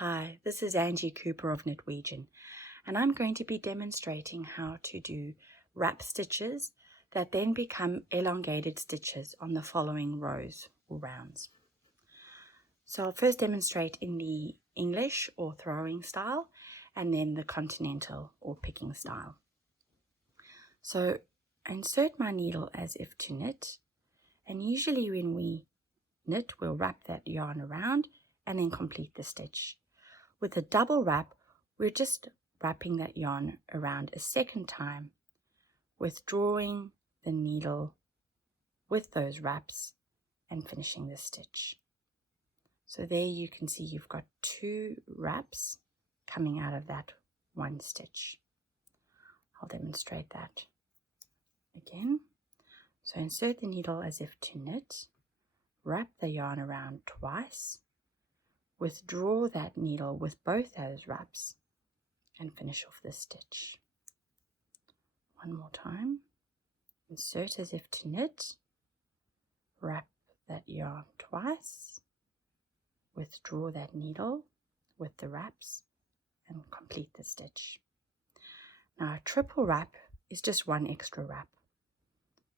Hi, this is Angie Cooper of Knitwegian, and I'm going to be demonstrating how to do wrap stitches that then become elongated stitches on the following rows or rounds. So I'll first demonstrate in the English or throwing style, and then the Continental or picking style. So I insert my needle as if to knit, and usually when we knit, we'll wrap that yarn around and then complete the stitch. With a double wrap, we're just wrapping that yarn around a second time, withdrawing the needle with those wraps and finishing the stitch. So there you can see you've got 2 wraps coming out of that one stitch. I'll demonstrate that again. So insert the needle as if to knit, wrap the yarn around twice, withdraw that needle with both those wraps and finish off the stitch. One more time. Insert as if to knit, wrap that yarn twice, withdraw that needle with the wraps and complete the stitch. Now a triple wrap is just 1 extra wrap.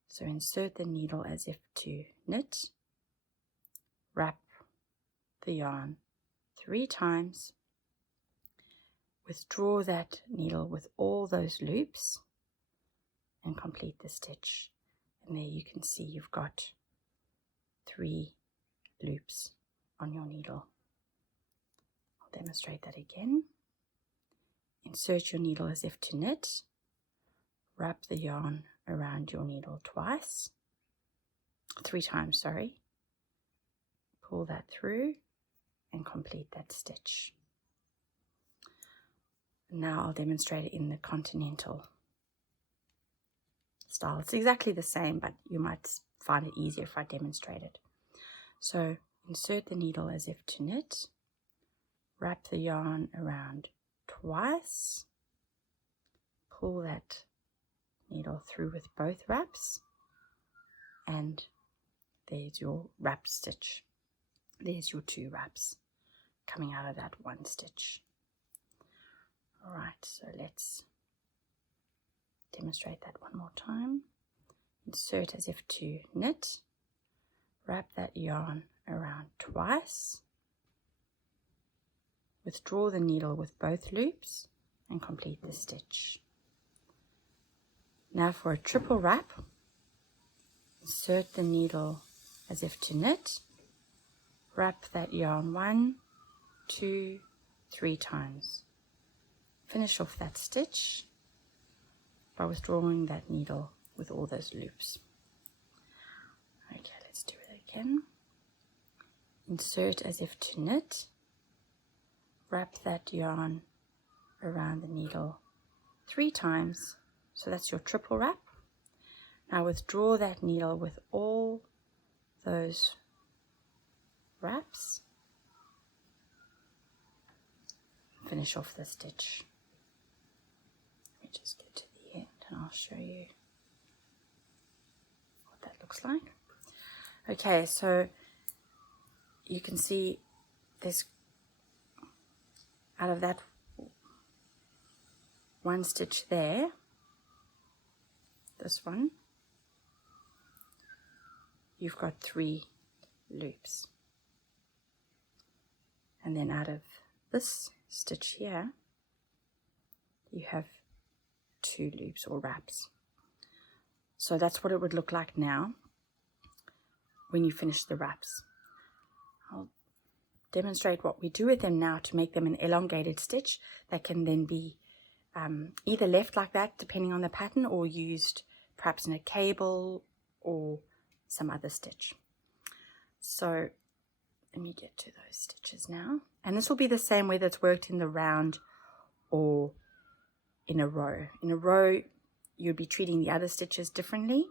So insert the needle as if to knit, wrap the yarn 3 times, withdraw that needle with all those loops and complete the stitch. And there you can see you've got 3 loops on your needle. I'll demonstrate that again. Insert your needle as if to knit, wrap the yarn around your needle 3 times, pull that through and complete that stitch. Now I'll demonstrate it in the Continental style. It's exactly the same, but you might find it easier if I demonstrate it. So insert the needle as if to knit, wrap the yarn around twice, pull that needle through with both wraps, and there's your wrap stitch. There's your 2 wraps coming out of that one stitch. All right, so let's demonstrate that one more time. Insert as if to knit, wrap that yarn around twice, withdraw the needle with both loops and complete the stitch. Now for a triple wrap, insert the needle as if to knit, wrap that yarn 1, 2, 3 times. Finish off that stitch by withdrawing that needle with all those loops. Okay, let's do it again. Insert as if to knit, wrap that yarn around the needle 3 times. So that's your triple wrap. Now withdraw that needle with all those wraps. Finish off the stitch. Let me just get to the end and I'll show you what that looks like. Okay, so you can see there's, out of that 1 stitch there, this one, you've got 3 loops. And then out of this stitch here, you have 2 loops or wraps. So that's what it would look like now when you finish the wraps. I'll demonstrate what we do with them now to make them an elongated stitch that can then be either left like that depending on the pattern, or used perhaps in a cable or some other stitch. So let me get to those stitches now. And this will be the same whether it's worked in the round or in a row. In a row, you'll be treating the other stitches differently,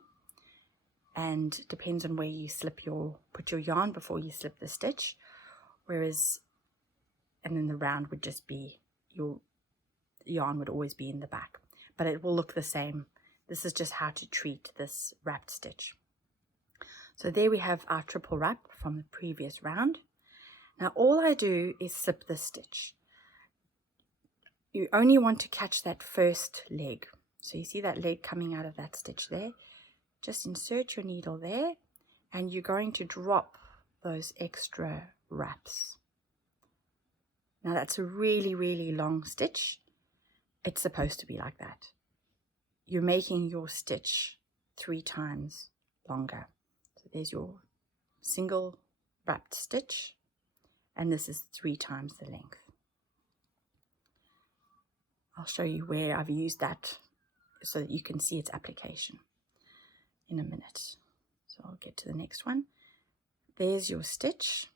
and depends on where you put your yarn before you slip the stitch. Whereas, and then the round would just be, your yarn would always be in the back, but it will look the same. This is just how to treat this wrapped stitch. So there we have our triple wrap from the previous round. Now all I do is slip the stitch. You only want to catch that first leg. So you see that leg coming out of that stitch there. Just insert your needle there, and you're going to drop those extra wraps. Now that's a really, really long stitch. It's supposed to be like that. You're making your stitch 3 times longer. So there's your single wrapped stitch, and this is 3 times the length. I'll show you where I've used that so that you can see its application in a minute. So I'll get to the next one. There's your stitch.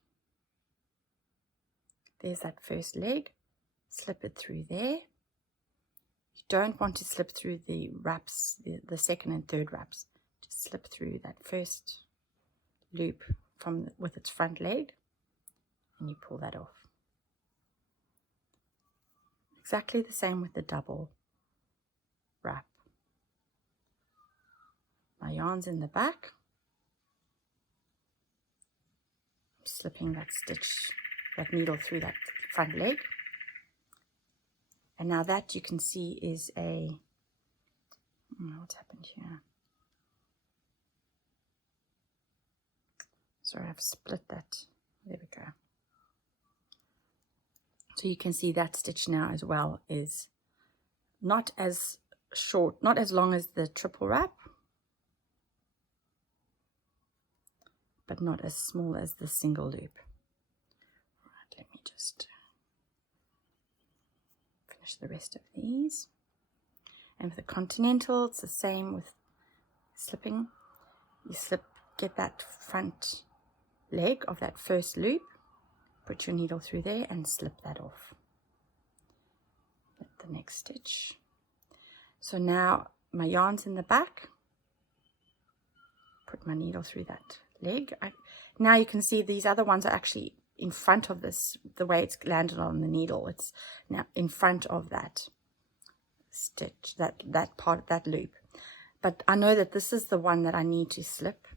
There's that first leg. Slip it through there. You don't want to slip through the wraps, the second and third wraps. Just slip through that first loop with its front leg, and you pull that off. Exactly the same with the double wrap. My yarn's in the back. I'm slipping that stitch, that needle through that front leg. And now that you can see is a, what's happened here? Sorry, I've split that. There we go. So you can see that stitch now as well is not as short, not as long as the triple wrap, but not as small as the single loop. All right, let me just finish the rest of these. And with the Continental, it's the same with slipping. You get that front leg of that first loop, put your needle through there and slip that off. Get the next stitch. So now my yarn's in the back, put my needle through that leg. Now you can see these other ones are actually in front of this, the way it's landed on the needle. It's now in front of that stitch, that part, that loop. But I know that this is the one that I need to slip.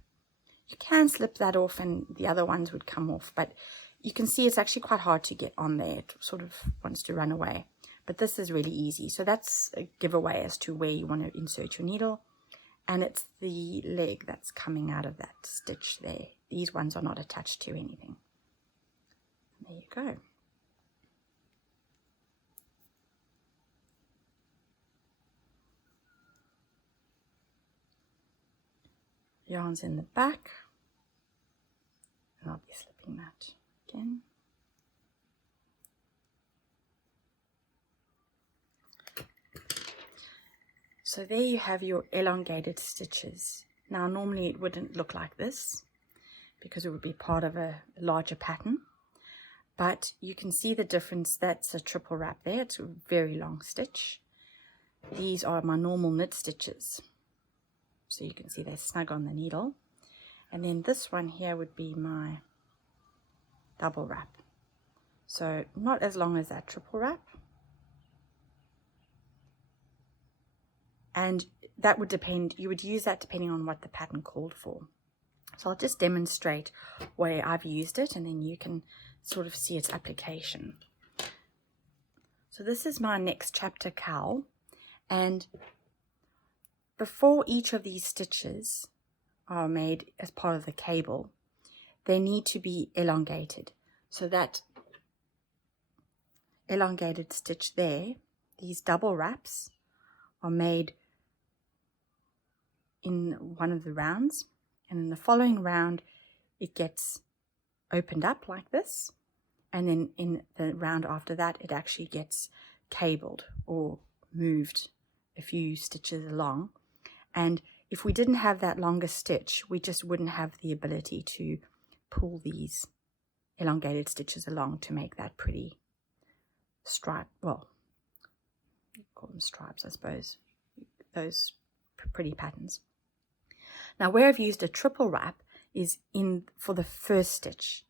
You can slip that off and the other ones would come off, but you can see it's actually quite hard to get on there. It sort of wants to run away, but this is really easy. So that's a giveaway as to where you want to insert your needle, and it's the leg that's coming out of that stitch there. These ones are not attached to anything. There you go. Yarn's in the back, and I'll be slipping that again. So there you have your elongated stitches. Now normally it wouldn't look like this because it would be part of a larger pattern, but you can see the difference. That's a triple wrap there. It's a very long stitch. These are my normal knit stitches. So you can see they're snug on the needle. And then this one here would be my double wrap. So not as long as that triple wrap. And that would depend, you would use that depending on what the pattern called for. So I'll just demonstrate where I've used it, and then you can sort of see its application. So this is my next chapter cowl, and before each of these stitches are made as part of the cable, they need to be elongated. So that elongated stitch there, these double wraps, are made in one of the rounds, and in the following round it gets opened up like this, and then in the round after that it actually gets cabled or moved a few stitches along. And if we didn't have that longer stitch, we just wouldn't have the ability to pull these elongated stitches along to make that pretty stripe, well, you call them stripes, I suppose, those pretty patterns. Now where I've used a triple wrap is for the first stitch.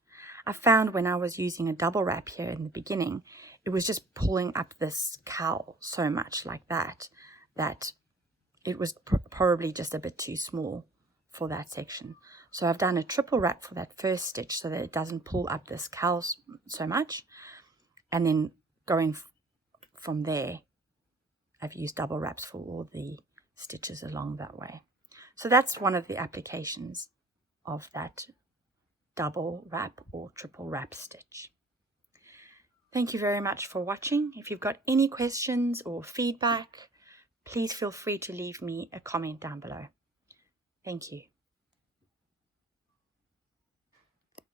I found when I was using a double wrap here in the beginning, it was just pulling up this cowl so much like that, that it was probably just a bit too small for that section. So I've done a triple wrap for that first stitch so that it doesn't pull up this cowl so much. And then going from there, I've used double wraps for all the stitches along that way. So that's one of the applications of that double wrap or triple wrap stitch. Thank you very much for watching. If you've got any questions or feedback, please feel free to leave me a comment down below. Thank you.